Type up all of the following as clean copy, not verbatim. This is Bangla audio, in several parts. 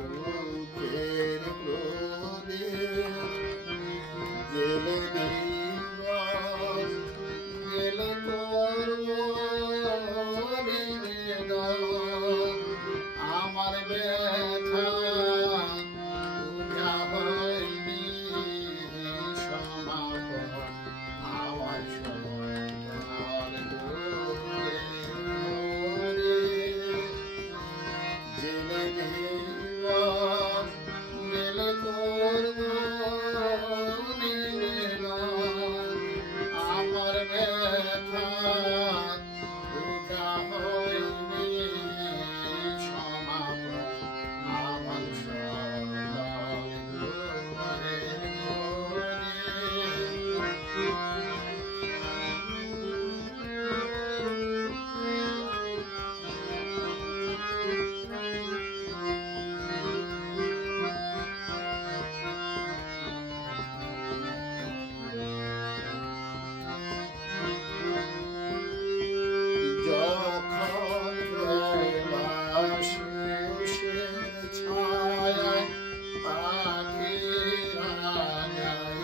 দুঃখের প্রদীপ জেলে দিবস গেলে করব নিবেদন আমার ব্যথা পূজা হয়নি সমাপন আমার সন্তান জেলে দিবস গেলে করব নিবেদন আমার ব্যথা পূজা হয়নি সমাপন আমার সন্তান যখন বেলা শেষের ছায়ায় পাখিরা যায়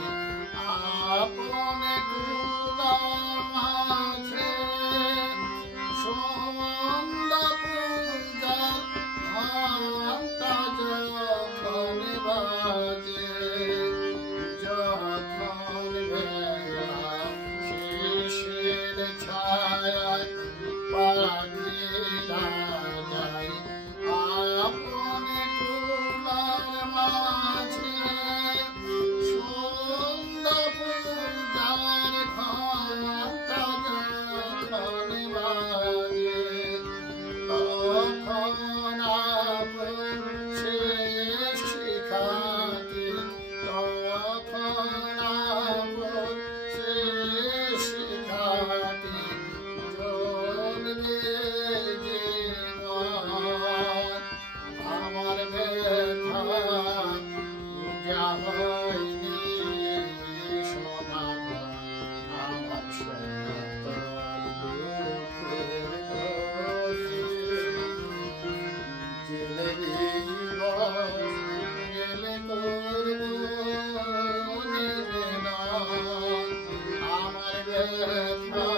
আপন কুলার মাঝে সন্ধ্যা পূজার ঘণ্টা যখন বাজে যখন বেলা শেষের ছায়ায় পাখিরা যায় আপন কুলার মাঝে সন্ধ্যা পূজার ঘণ্টা যখন বাজে তখন আপন শেষ শিখাতে তখন আপন শেষ শিখাতে আমার ব্যথা পূজা হয়নি সমাপন আমার সন্তান দুঃখের জেলে দিবস গেলে করব নিবেদন আমার ব্যথা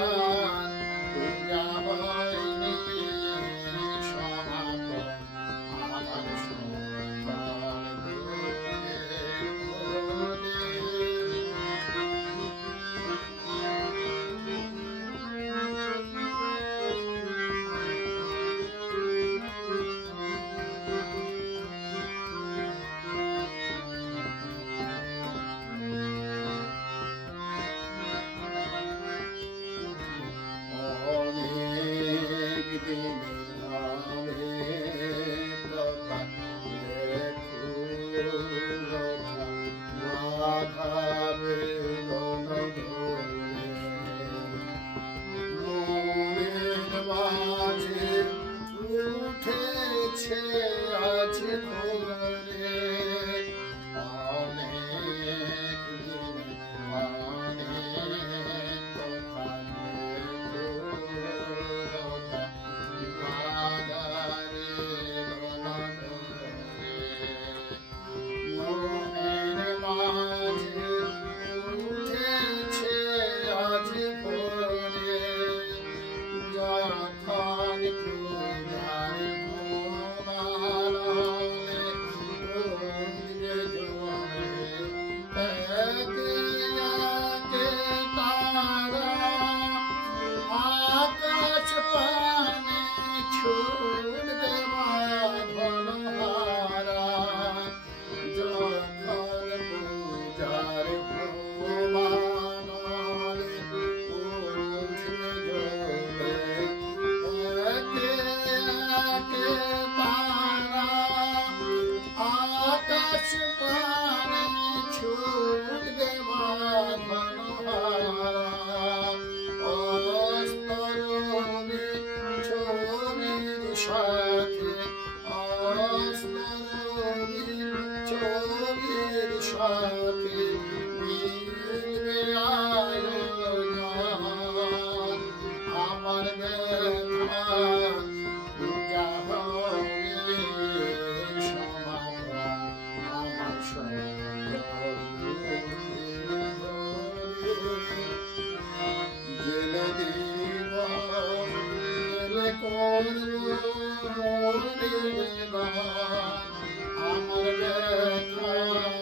পূজা হয়নি সমাপন আমার সন্তান অনেক দিন মাঝে উঠেছে আছে ভোরে অনেক দিন অনেক কথা মনের মাঝে উঠেছে আজ ভোরে যখন পূজার ঘুমালে রোদে জোরে একে একে তারা আকাশ পানে ছুটবে বাঁধন হারা যখন পূজার ঘুমালে উঠবে জোরে একে একে তারা আকাশ পানে ছুটবে বাঁধন হারা অস্তরবে ছবির সাথে অস্তরবে ছবির সাথে মিলবে আয়োজন আমার ব্যথা পূজা হবে করব নিবেদন, আমার ব্যথা